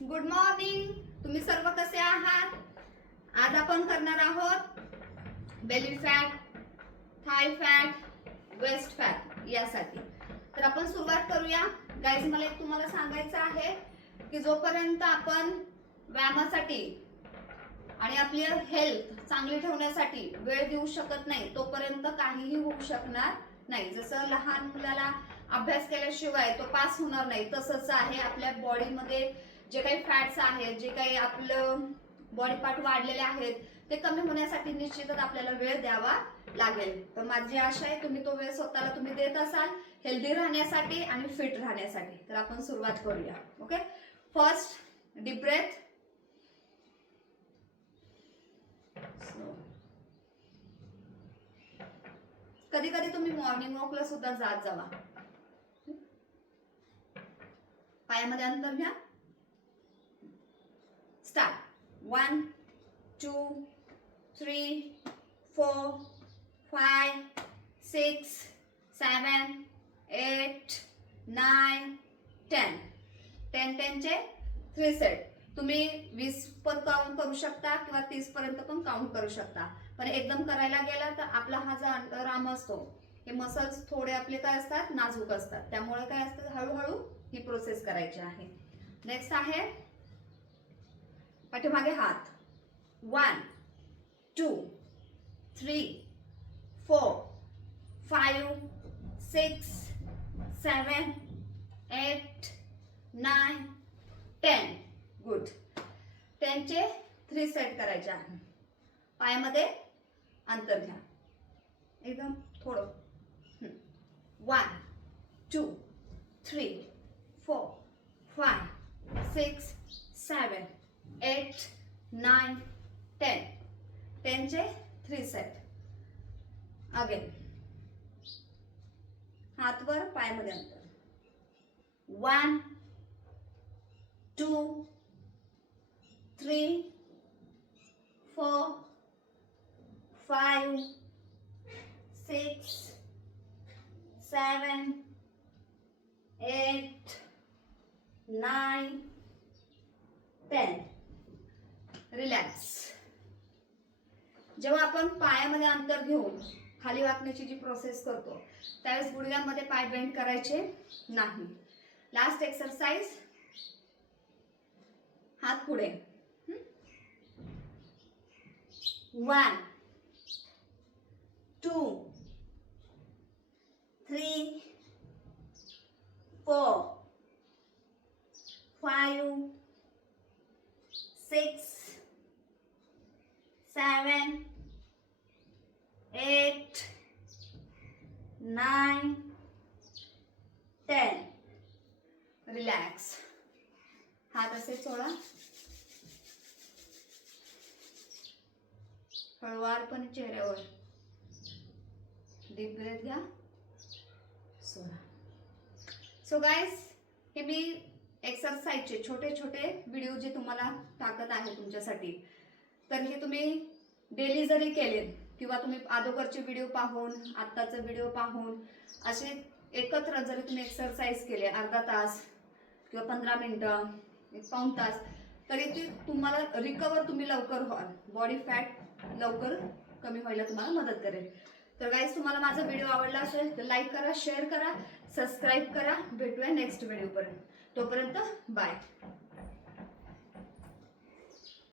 Good morning. तुम्ही सर्व कसे आहात? आज आपण करणार आहोत बेली फॅट, थाय फॅट, वेस्ट फॅट यासाठी. तर आपण सुरुवात करूया. गाइस, मला एक तुम्हाला सांगायचं आहे की जोपर्यंत आपण व्यायामासाठी आणि आपली हेल्थ चांगली ठेवण्यासाठी वेळ देऊ शकत नाही तोपर्यंत काहीही होऊ शकणार नाही. जसं लहान मुलाला अभ्यास केल्याशिवाय तो पास होणार नाही, तसंच आहे आपल्या बॉडीमध्ये जे काही फॅट्स आहेत, जे काही आपलं बॉडी पार्ट वाढलेले आहेत ते कमी होण्यासाठी निश्चितच आपल्याला वेळ द्यावा लागेल. तर माझी आशा आहे तुम्ही तो वेळ स्वतःला तुम्ही देत असाल हेल्दी राहण्यासाठी आणि फिट राहण्यासाठी. तर आपण सुरुवात करूया. Okay, first deep breath. कधी कधी तुम्ही मॉर्निंग वॉकला सुद्धा जात जावा. पायामध्ये अंतर घ्या. स्टार्ट. 1 2 3 4 5 6 7 8 9 10. 10 चे 3 सेट. तुम्ही 20 पण काउंट करू शकता किंवा 30 पर्यंत पण काउंट करू शकता. पण एकदम करायला गेला तर आपला हा जो अंतराम असतो, हे मसल्स थोडे आपले काय असतात, नाजूक असतात. त्यामुळे काय असतं, हळूहळू ही प्रोसेस करायची आहे. नेक्स्ट आहे पाठीमागे हात. 1 2 3 4 5 6 7 8 9 10. गुड. 10 चे 3 सेट करायचे आहे. पायामध्ये अंतर घ्या एकदम थोडं. 1 2 3 4 5 6 7 8 9 10. 10 चे 3 सेट. अगेन हातवर, पायामध्ये अंतर. 1 2 3 4 5 6 7 8 9 10. रिलॅक्स. जेव्हा आपण पायामध्ये अंतर घेऊन खाली वाकण्याची जी प्रोसेस करतो त्यावेळेस गुडघ्यांमध्ये पाय बेंड करायचे नाही. Last exercise. हात पुढे. 1 2 3 4 5 6 7 8 9 10. रिलॅक्स. हात असे सोडा. हळुवारपणे चेहऱ्यावर. डीप ब्रेथ घ्या, सोडा. सो गाइस, हे मी एक्सरसाइजचे छोटे छोटे व्हिडिओ जे तुम्हाला टाकत आहे तुमच्यासाठी, तर हे तुम्ही डेली जरी केले किंवा तुम्ही अगोदरचे व्हिडिओ पाहून आत्ताचे व्हिडिओ पाहून असे एकत्र जरी तुम्ही एक्सरसाइज केले अर्धा तास किंवा 15 मिनिटं, 1 पाऊण तास, तरी ते तुम्हाला रिकवर तुम्ही लवकर व्हाल. बॉडी फॅट लवकर कमी व्हायला तुम्हाला मदत करेल. तर गाइस, तुम्हाला माझा व्हिडिओ आवडला असेल तर लाईक करा, शेअर करा, सबस्क्राईब करा. भेटूया नेक्स्ट व्हिडिओ पर्यंत. तोपर्यंत बाय.